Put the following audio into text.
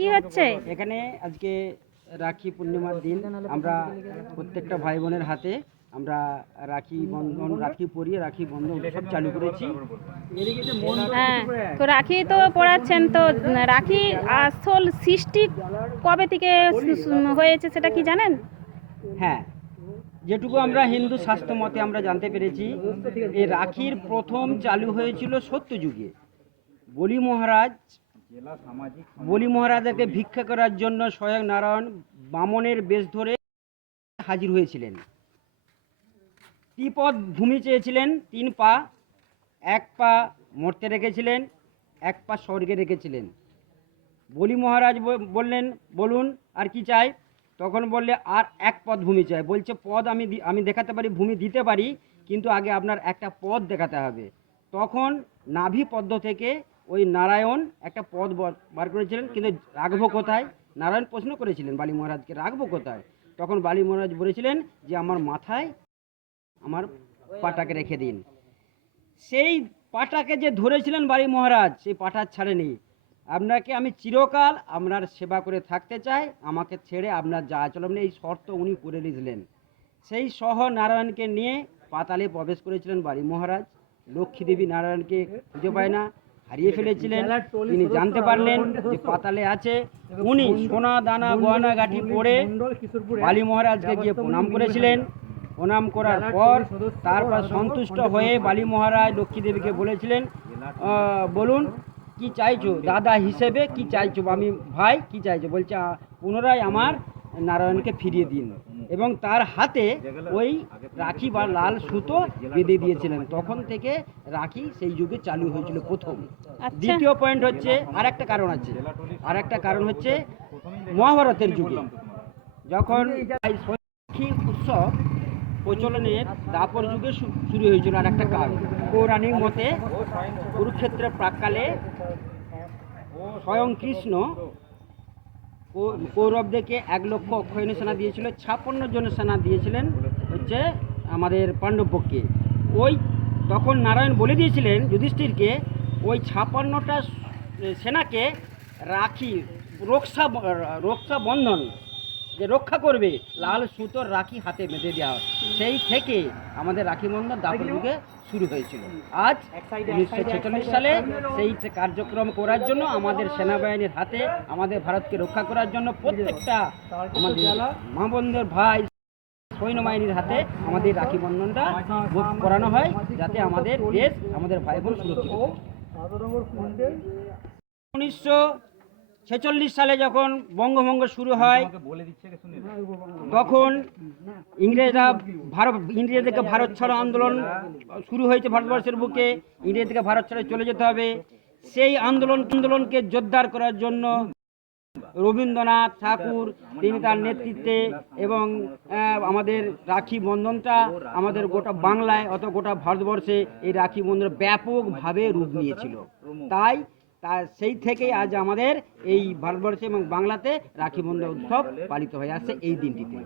কি হচ্ছে এখানে আজকে রাখি পূর্ণিমার দিন আমরা প্রত্যেকটা ভাই বোনের হাতে আমরা রাখি বন্ধন, রাখি পরিয়ে রাখি বন্ধন উৎসব চালু করেছি। হ্যাঁ, তো রাখি তো পড়াচ্ছেন, তো রাখি আসল সৃষ্টি কবে থেকে হয়েছে সেটা কি জানেন? হ্যাঁ, যেটুকু আমরা হিন্দু শাস্ত্র মতে আমরা জানতে পেরেছি, এই রাখির প্রথম চালু হয়েছিল সত্যযুগে। বলি মহারাজ বলি মহারাজকে ভিক্ষা করার জন্য স্বয়ং নারায়ণ বামনের বেশ ধরে হাজির হয়েছিলেন। ত্রিপদ ভূমি চেয়েছিলেন, 3 পা, 1 পা মর্তে রেখেছিলেন, 1 পা স্বর্গে রেখেছিলেন। বলি মহারাজ বললেন, বলুন আর কি চাই? তখন বললে, আর 1 পদ ভূমি চাই। বলছে, পদ আমি দেখাতে পারি, ভূমি দিতে পারি, কিন্তু আগে আপনার একটা পদ দেখাতে হবে। তখন নাভি পদ্ম থেকে ওই নারায়ণ একটা পদ বার করেছিলেন, কিন্তু রাখবো কোথায়? নারায়ণ প্রশ্ন করেছিলেন বালি মহারাজকে, রাখবো কোথায়? তখন বালি মহারাজ বলেছিলেন যে আমার মাথায় আমার পাটাকে রেখে দিন। সেই পাটাকে যে ধরেছিলেন বালি মহারাজ, সেই পাটা ছাড়েনি। আপনাকে আমি চিরকাল আপনার সেবা করে থাকতে চাই, আমাকে ছেড়ে আপনার যা চলবেন, এই শর্ত উনি করে দিয়েছিলেন। সেই সহ নারায়ণকে নিয়ে পাতালে প্রবেশ করেছিলেন বালি মহারাজ। লক্ষ্মী দেবী নারায়ণকে খুঁজে পায় না, হারিয়ে ফেলেছিলেন। তিনি জানতে পারলেন যে পাতালে আছে। উনি সোনা দানা গয়না গাঠি পরে বালি মহারাজকে গিয়ে প্রণাম করেছিলেন। প্রণাম করার পর তারপর সন্তুষ্ট হয়ে বালি মহারাজ লক্ষ্মী দেবীকে বলেছিলেন, বলুন কি চাইছো? দাদা হিসেবে কি চাইছো? আমি ভাই কি চাইছো? বলছে, পুনরায় আমার নারায়ণকে ফিরিয়ে দিন। এবং তার হাতে ওই রাখি বা লাল সুতো বেঁধে দিয়েছিলেন। তখন থেকে রাখি সেই যুগে চালু হয়েছিল প্রথম। দ্বিতীয় পয়েন্ট হচ্ছে, আর একটা কারণ আছে, আর একটা কারণ হচ্ছে মহাভারতের যুগে যখন রাখি উৎসব প্রচলনের দাপর যুগে শুরু হয়েছিল। আর একটা কারণ, পৌরাণিক মতে কুরুক্ষেত্রের প্রাককালে স্বয়ং কৃষ্ণ কৌরবদেরকে 1 লক্ষ অক্ষয়ণী সেনা দিয়েছিল, 56 জন সেনা দিয়েছিলেন হচ্ছে আমাদের পাণ্ডবপক্ষে। ওই তখন নারায়ণ বলে দিয়েছিলেন যুধিষ্ঠিরকে, ওই 56টা সেনাকে রাখি রক্ষা বন্ধন যে রক্ষা করবে, লাল সুতোর রাখি হাতে বেঁধে দেওয়া হয়। সেই থেকে আমাদের রাখি বন্ধন দাপর যুগে শুরু হয়েছিল। আজ 1946 সালে সেই কার্যক্রম করার জন্য আমাদের সেনাবাহিনীর হাতে, আমাদের ভারতকে রক্ষা করার জন্য প্রত্যেকটা আমাদের মা বোনদের ভাই সৈন্যবাহিনীর হাতে আমাদের রাখি বন্ধনটা করানো হয়, যাতে আমাদের দেশ, আমাদের ভাই বোন সুরক্ষিত। 1946 সালে যখন বঙ্গভঙ্গ শুরু হয়, তখন ইংরেজদেরকে ভারত ছাড়ো আন্দোলন শুরু হয়েছে ভারতবর্ষের বুকে। ইংরেজদেরকে ভারত ছেড়ে চলে যেতে হবে। সেই আন্দোলনকে জোরদার করার জন্য রবীন্দ্রনাথ ঠাকুর, তিনি তার নেতৃত্বে, এবং আমাদের রাখি বন্ধনটা আমাদের গোটা বাংলায় অত গোটা ভারতবর্ষে এই রাখি বন্ধন ব্যাপকভাবে রূপ নিয়েছিল। তাই সেই থেকেই আজ আমাদের এই ভারতবর্ষে এবং বাংলাতে রাখি বন্ধন উৎসব পালিত হয়ে আসছে এই দিনটিতে।